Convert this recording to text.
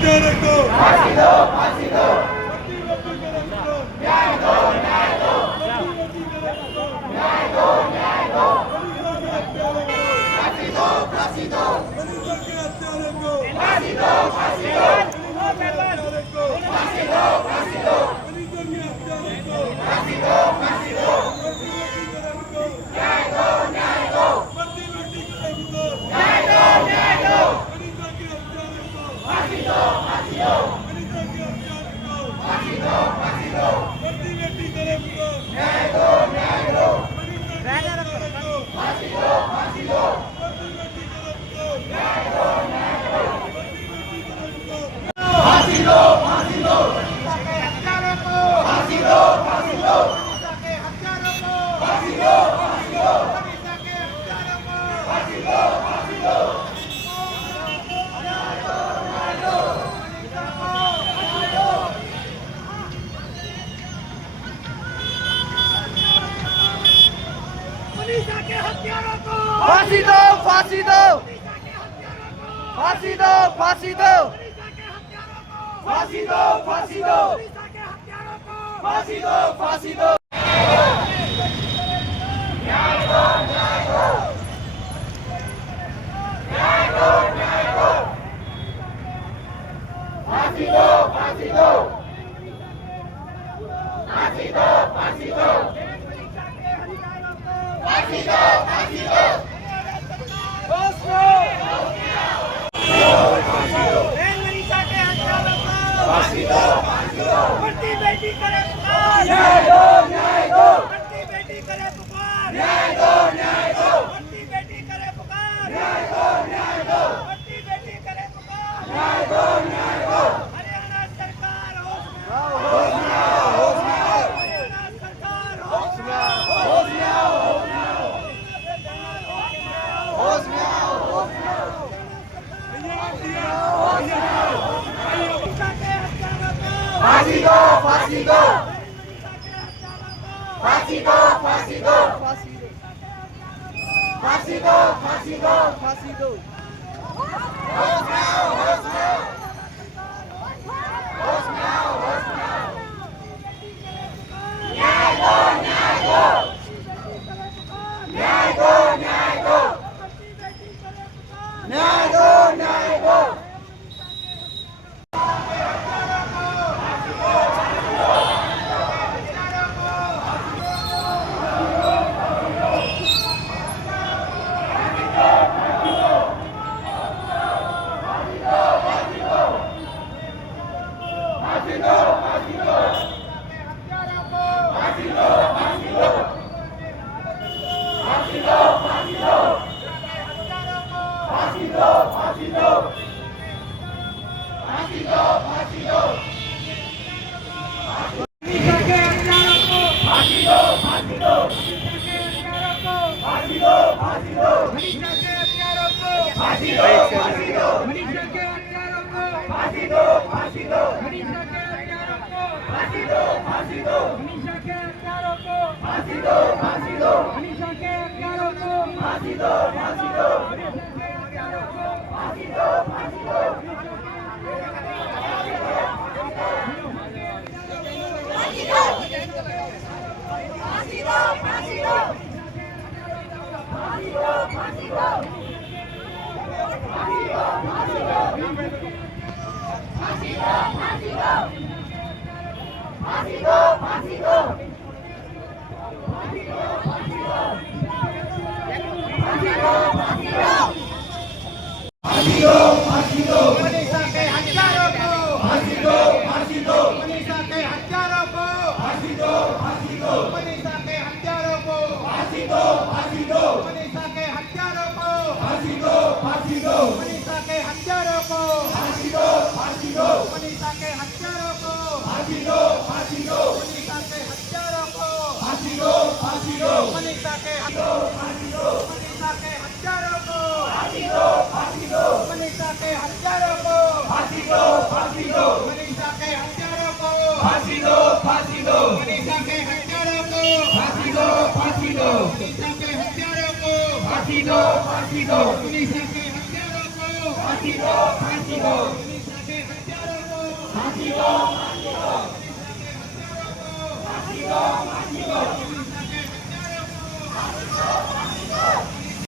हत्यारों को फांसी दो, फांसी दो। न्याय दो, न्याय दो। न्याय दो, न्याय दो। फांसी दो, फांसी दो। फांसी दो, फांसी दो। फांसी दो, फांसी दो। फांसी दो, फांसी दो। न्याय दो, न्याय दो। न्याय दो, न्याय दो। फांसी दो, फांसी दो। फांसी दो, फांसी दो। न्याय दो, न्याय दो। फांसी दो, फांसी दो। न्याय दो, न्याय दो। फांसी दो, फांसी दो। फांसी दो, फांसी दो। फांसी दो, फांसी दो। फांसी दो, फांसी दो। फांसी दो, फांसी दो। फांसी दो, फांसी दो। फांसी दो, फांसी दो। फांसी दो, फांसी दो। न्याय दो, न्याय दो। न्याय दो, न्याय दो। फांसी दो, फांसी दो। फांसी दो, फांसी दो। फांसी दो, फांसी दो। फांसी दो, फांसी दो। बढ़ती बेटी करे पुकार, न्याय दो, न्याय दो। बढ़ती बेटी करे पुकार, न्याय दो, न्याय दो। बढ़ती बेटी करे पुकार, न्याय दो, न्याय दो। बढ़ती बेटी करे पुकार। न्याय दो, न्याय दो। हरियाणा सरकार होश में आओ, होश में आओ, होश में आओ। हरियाणा सरकार होश में आओ, होश में आओ, होश में आओ। सरकार होश में आओ, होश में आओ, होश में आओ। मनीषा के हत्यारों को फांसी दो, फांसी दो। मनीषा के हत्यारों को फांसी दो, फांसी दो। फांसी दो, फांसी दो। फांसी दो। होश में आओ, होश में आओ। होश में आओ, होश में आओ। न्याय दो, न्याय दो। न्याय दो, न्याय दो। न्याय दो, न्याय दो। फांसी दो, फांसी दो। फांसी दो, फांसी दो। फांसी दो, फांसी दो। फांसी दो, फांसी दो। फांसी दो, फांसी दो। मनीषा के हत्यारों को फांसी दो, फांसी दो। फांसी दो, फांसी दो। मनीषा के हत्यारों को फांसी दो, फांसी दो। मनीषा के हत्यारों को फांसी दो, फांसी दो। मनीषा के हत्यारों को फांसी दो, फांसी दो। मनीषा के हत्यारों को फांसी दो, फांसी दो। मनीषा के हत्यारों को फांसी दो, फांसी दो। मनीषा के हत्यारों को फांसी दो, फांसी दो। फांसी दो, फांसी दो। मनीषा के हत्यारों को फांसी दो, फांसी दो। मनीषा के हत्यारों को फांसी दो, फांसी दो। मनीषा के हत्यारों को फांसी दो, फांसी दो। मनीषा के हत्यारों को फांसी दो, फांसी दो। मनीषा के हत्यारों को फांसी दो, फांसी दो। मनीषा के हत्यारों को फांसी दो, फांसी दो। मनीषा के हत्यारों को फांसी दो, फांसी दो। मनीषा के फांसी दो। मनीषा के हत्यारों को फांसी दो, फांसी दो। मनीषा के हत्यारों को फांसी दो, फांसी दो। मनीषा के हत्यारों को फांसी दो, फांसी दो। मनीषा के हत्यारों को फांसी दो, फांसी दो। मनीषा के हत्यारों को फांसी दो, फांसी दो। मनीषा के हत्यारों को फांसी दो, फांसी दो। मनीषा के हत्यारों के हत्यारों को